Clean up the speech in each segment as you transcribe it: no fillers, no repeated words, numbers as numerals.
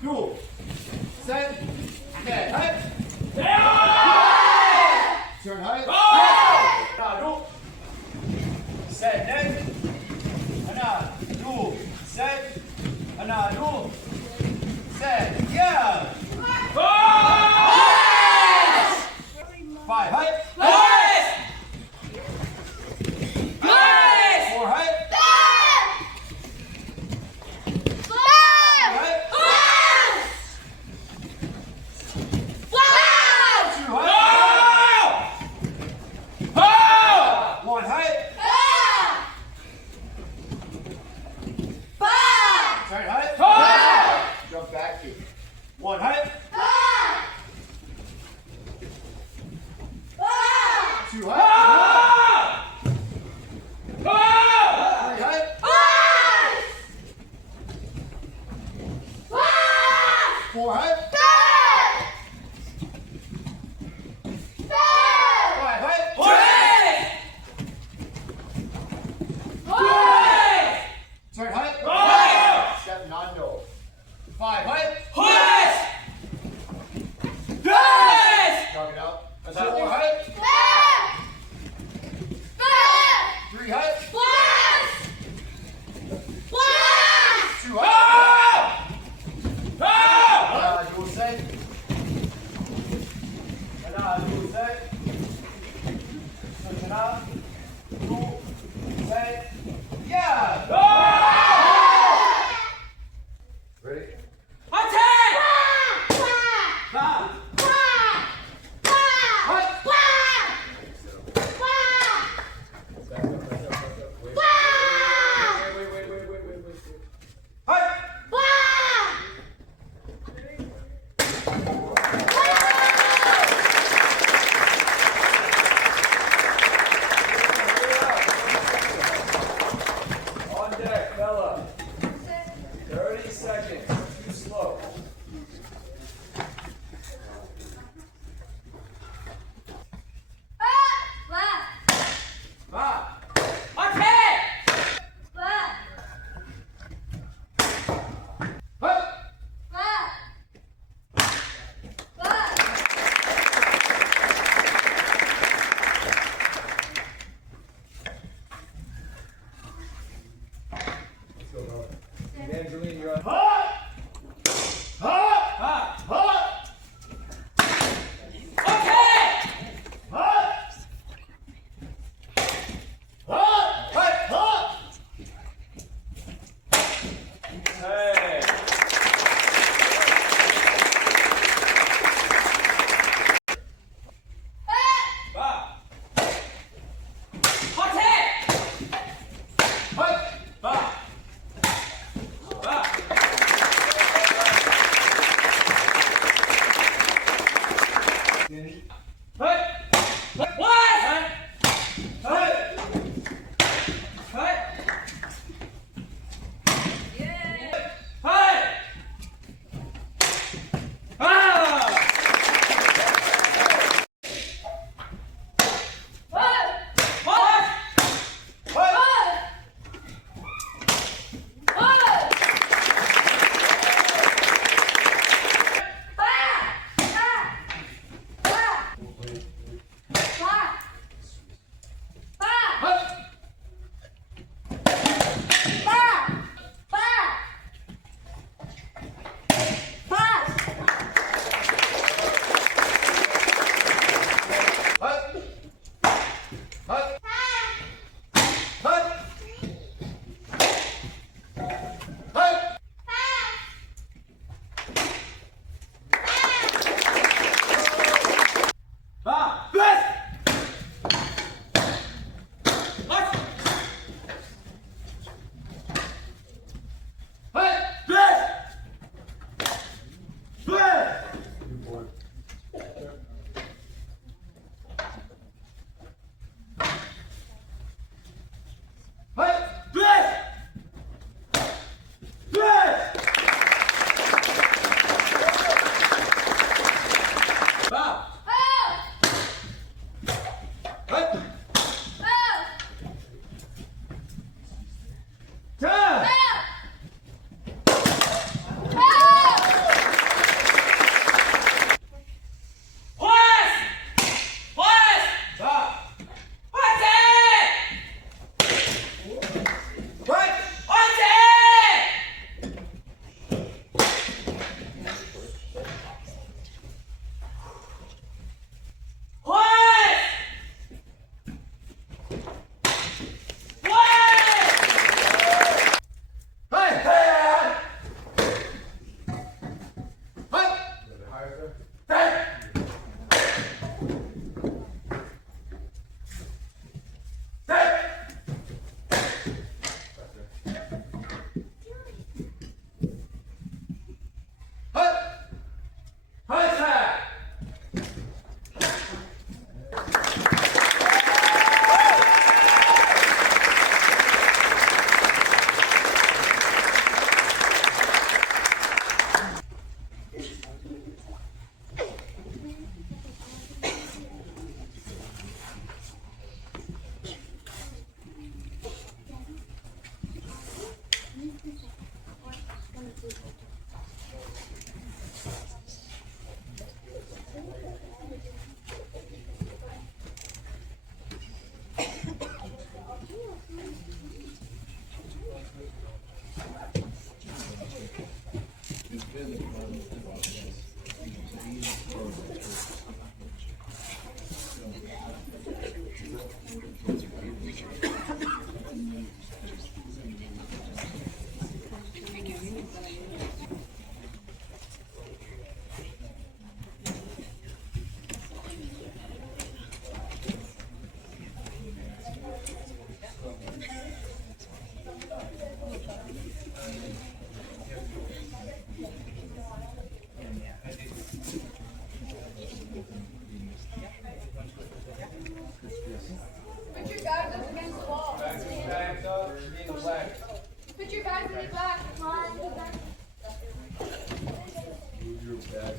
2, set, 넷, 할. turn 할. 하나, 둘, 셋, 넷. 하나, 둘, 셋. 하나, 둘, 셋, 야. 5, 할. 4, 할. One height. Turn height. Jump back to one height. Two height. Three height. Four height. Five height. Turn height. Step non-no. 5 height. Jog it out. 4 height. 3 height. 2 height. 하나, 둘, 셋. 하나, 둘, 셋. 하나, 둘, 셋. 야! Ready? On deck, Bella. 30 seconds. Too slow. Ma. Hut. Yes,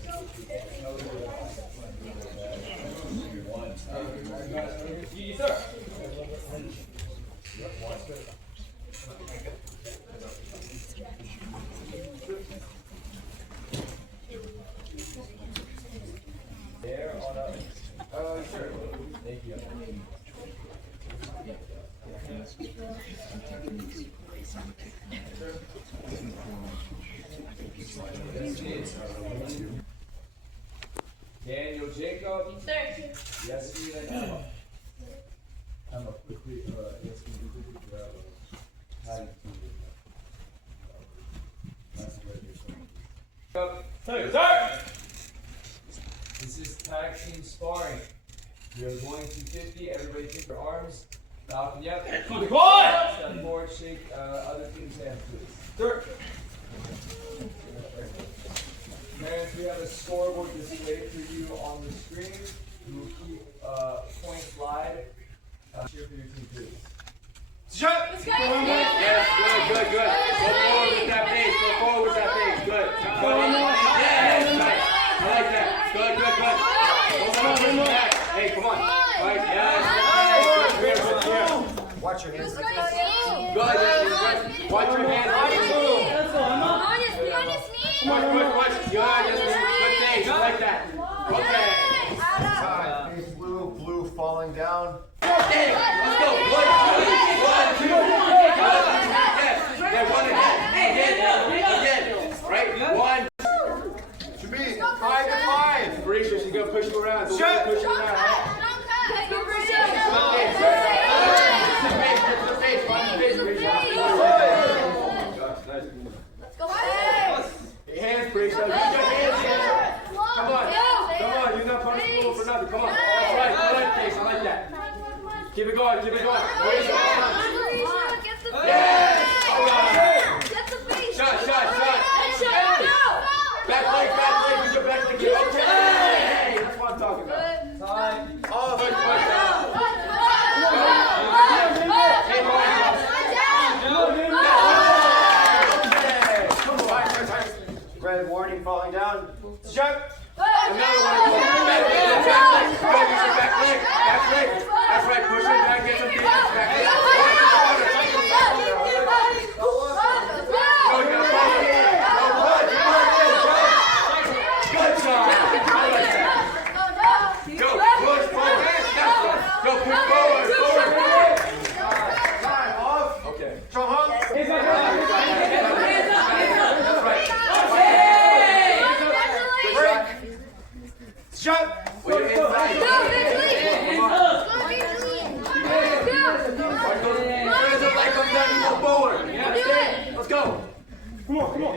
sir. There on up. Sure. Thank you. Daniel Jacob. Sir. Yasmin and Emma. Emma, quickly, Yasmin, quickly grab Sir! This is tag team sparring. We are going to 50. Everybody take your arms. Falcon, yep. Step forward, shake other team's hands, please. Sir! Parents, we have a scoreboard displayed for you on the screen. We will keep points live. Cheer for your team, please. Shut! Let's go! Yes, good. Go forward with that pace. Good. Good. Yes, nice. I like that. Good. Hey, come on. All right, yes. Watch your hands. Good. Watch your hands. Good. Good like that. Okay. Face blue falling down. Okay, let's go. 1, 2, 1, 2. Yes. Then one again. Again. Right? 1. Should be 5 to 5. Marisha, she's gonna push him around. Push him around. Hands, Marisha. Use your hands. Come on. You're not punishable for nothing. Come on. That's right. I like this. I like that. Keep it going. Yes! All right. Shot. Back leg. Use your back leg. Okay. That's what I'm talking about. Time. Good. Red warning falling down. Shut. Another one. Back leg. That's right. Push it back. Get some defense back. Good job. I like that. Go. Push forward. Go. Push forward. Time off. Okay. Strong hug. Shut! Wait, inside. Forward. Let's go. Come on. Go.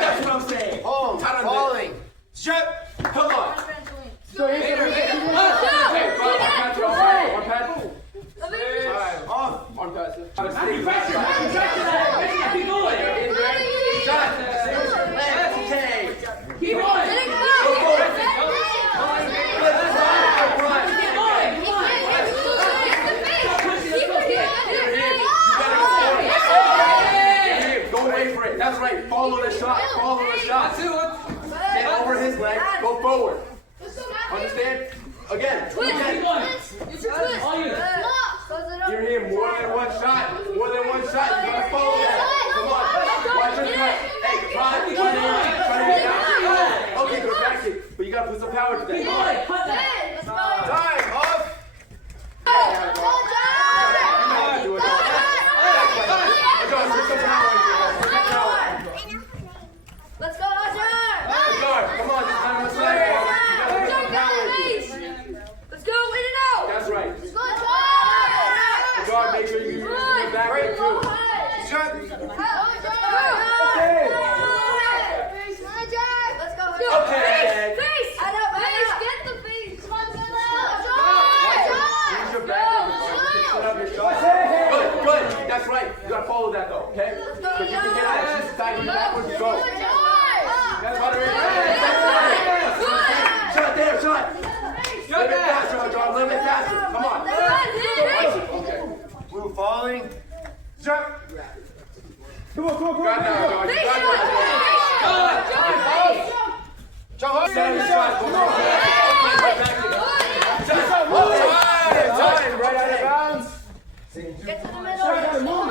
That's what I'm saying. Falling. Shut. Come on. Arm pass. Keep on. That's right. Follow the shot. Get over his leg. Go forward. Understand? Again. You're here more than one shot. You gotta follow that. Come on. Watch your cut. Hey, try to get down. Okay, go back to it. But you gotta put some power to that. Time off. Let's go, Roger! Come on, this time let's play. Let's go, win it out! That's right. Let's go, Guard, make sure you use your back leg too. Shut. Okay. Face! Get the face! Come on, Use your back leg. Put up your shot. Good. That's right. You gotta follow that though, okay? Because you can get out. She's diving backwards. Go. That's what it is. Shot there, shot. Limit faster, John. Limit faster. Come on. Okay. Blue falling. Jump. Come on, come on, come on. Got that, dog. You got that. Jump up. Time. Right out of bounds. Get to the middle. More.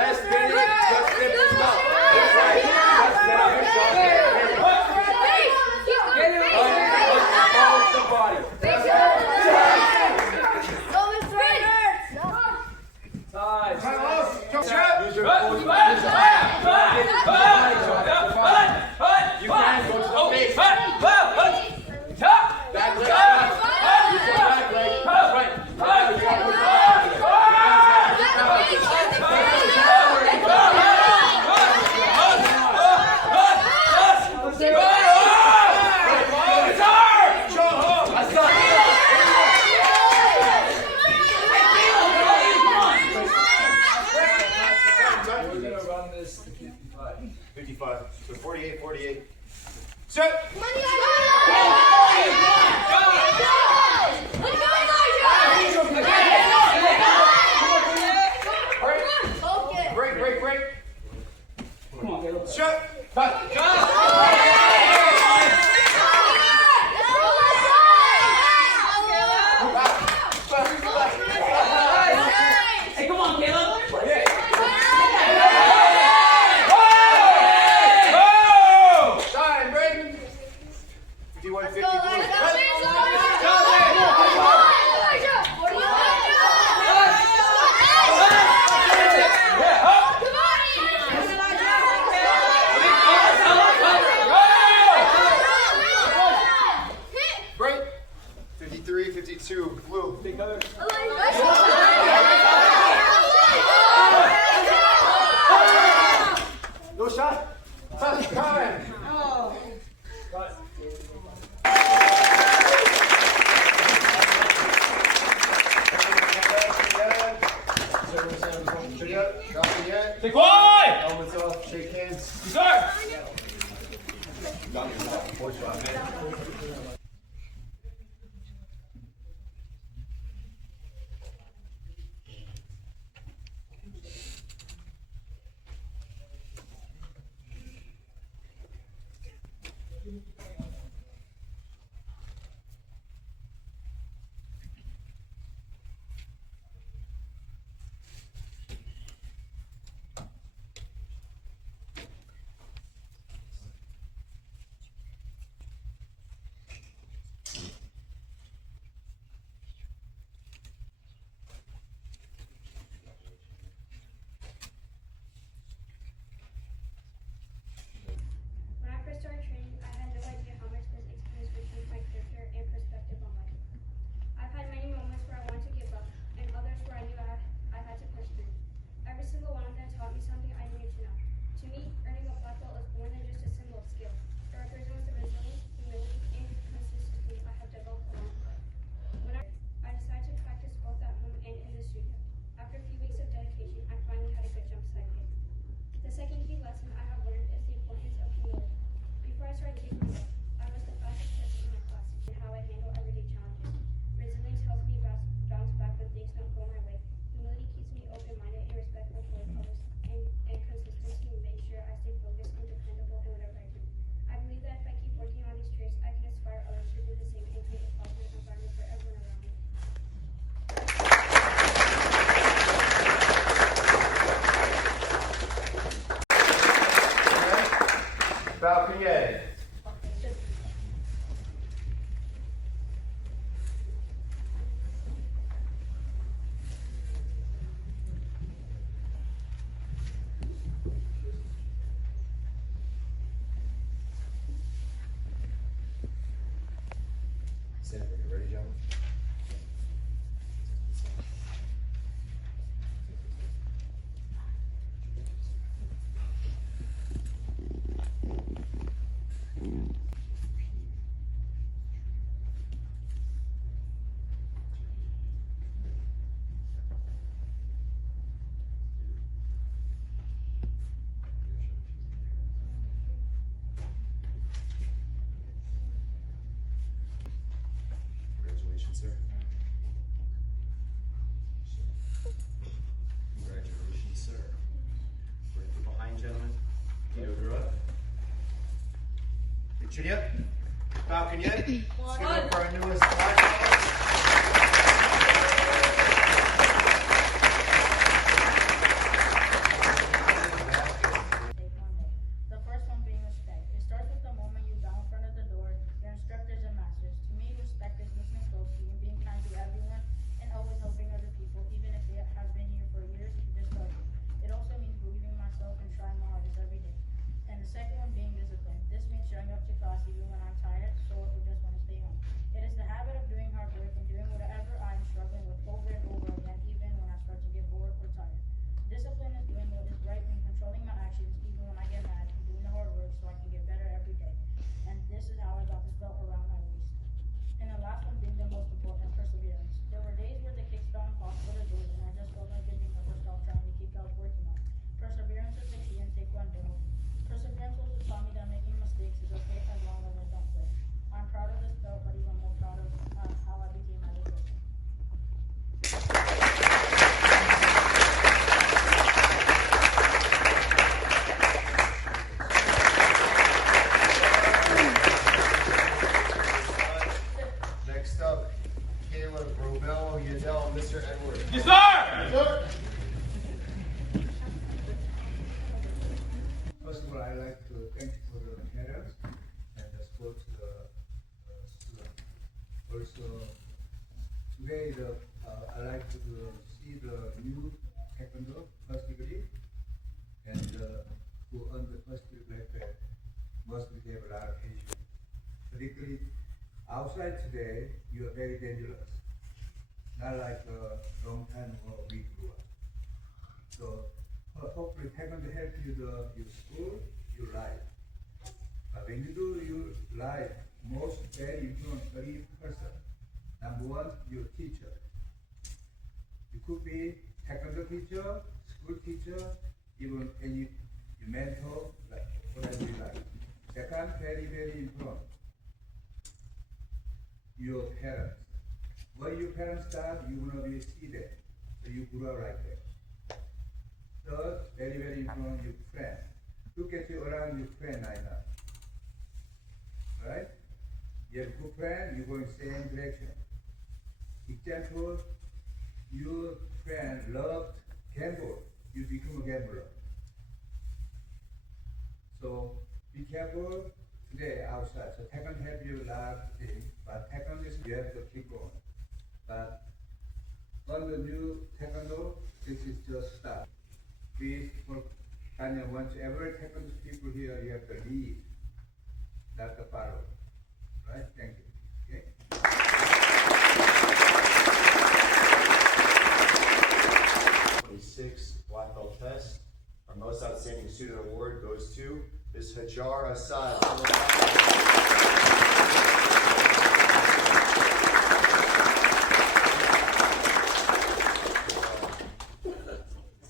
Let's spin it. Let's spin it. Stop. That's right. Set up your shot. Get it. Follow the body. Time off. Use your full body. You can go to the base. Back leg shot. Use your back leg. That's right. We're gonna run this to 55. So 48. Set. Break. Come on, Caleb. Shut. Cut. Hey, come on, Caleb. Time, break. 51, 50. Break. 53, 52. Blue. No shot. Touch. Comment. Take one. Helmets off. Shake hands. Start. When I first started training, I had no idea how much this experience would change my character and perspective on life. I've had many moments where I wanted to give up, and others where I knew I had to push through. Every single one of them taught me something I needed to know. To me, earning a black belt is more than just a symbol of skill. It represents the resilience, humility, and consistency I have developed along the way. When I decided to practice both at home and in the studio. After a few weeks of dedication, I finally had a good jump sight hit. The second key lesson I have learned is the importance of humility. Before I started Taekwondo, I was the fastest person in my class and how I handle everyday challenges. Resilience helps me bounce back when things don't go my way. Humility keeps me open-minded and respectful towards others. And consistency makes sure I stay focused and dependable in whatever I do. I believe that if I keep working on these traits, I can inspire others to do the same and create a positive environment for everyone around me. Balcony A. Stand, are you ready, gentlemen? Chin yet? Falcon yet? Let's give it up for our newest black belt. Taekwondo. The first one being respect. It starts with the moment you bow in front of the door, your instructors and masters. To me, respect is listening closely and being kind to everyone and always helping other people, even if they have been here for years, just started. It also means believing in myself and trying my hardest every day. And the second one being discipline. This means showing up to class even when I'm tired, sore, or just want to stay home. It is the habit of doing hard work and doing whatever I am struggling with over and over again, even when I start to get bored or tired. Discipline is doing what is right and controlling my actions even when I get mad and doing the hard work so I can get better every day. And this is how I got this belt around my waist. And the last one being the most important, perseverance. There were days where the kicks felt impossible to do and I just felt like giving up or stop trying to keep up working on. Perseverance is the key in Taekwondo. Perseverance also taught me that making mistakes is okay as long as I don't quit. I'm proud of this belt, but even more proud of how I became as a person. Next up, Caleb Robel, Yadel, Mr. Edwards. Yes, sir! First of all, I'd like to thank you for the parents and the sports students. Also, today I like to see the new Taekwondo first degree, and who earn the first degree black belt must have a lot of patience. Particularly outside today, you are very dangerous. Not like a long time ago we grew up. So hopefully Taekwondo help you your school, your life. But when you do your life, most very important three person. Number one, your teacher. You could be Taekwondo teacher, school teacher, even any mentor, like whatever you like. Second, very, very important, your parents. What your parents done, you wanna be see that. So you grow up like that. Third, very, very important, your friend. Look at you around your friend right now. Right? You have a good friend, you go in the same direction. Example, your friend loved gamble, you become a gambler. So be careful today outside. So Taekwondo help you a lot of things, but Taekwondo is you have to keep going. But on the new Taekwondo, this is just start. Please, for Tanya, once every Taekwondo people here, you have to lead, not to follow. Right? Thank you. Okay? 26 black belt test. Our most outstanding student award goes to Ms. Hajar Assad.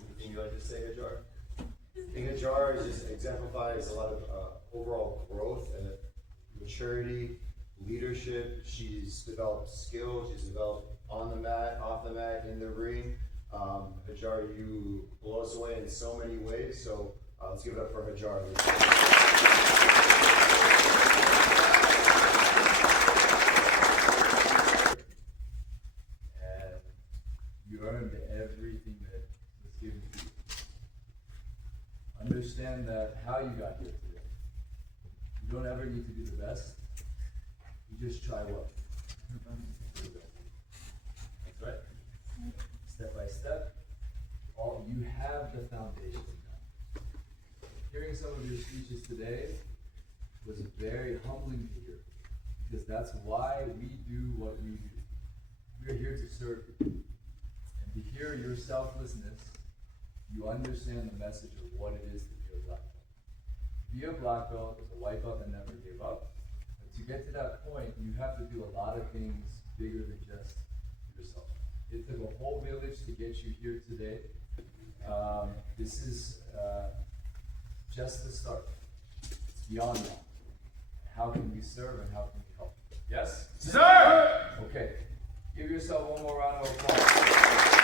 Anything you'd like to say, Hajar? I think Hajar just exemplifies a lot of overall growth and maturity, leadership. She's developed skills. She's developed on the mat, off the mat, in the ring. Hajar, you blow us away in so many ways. So let's give it up for Hajar. And you earned everything that was given to you. Understand that how you got here today. You don't ever need to be the best. You just try what? That's right. Step by step. All you have the foundation now. Hearing some of your speeches today was very humbling to hear, because that's why we do what we do. We're here to serve you. And to hear your selflessness, you understand the message of what it is to be a black belt. To be a black belt is a white belt that never gave up. But to get to that point, you have to do a lot of things bigger than just yourself. It took a whole village to get you here today. This is just the start. It's beyond that. How can we serve and how can we help? Yes? Sir! Okay. Give yourself one more round of applause.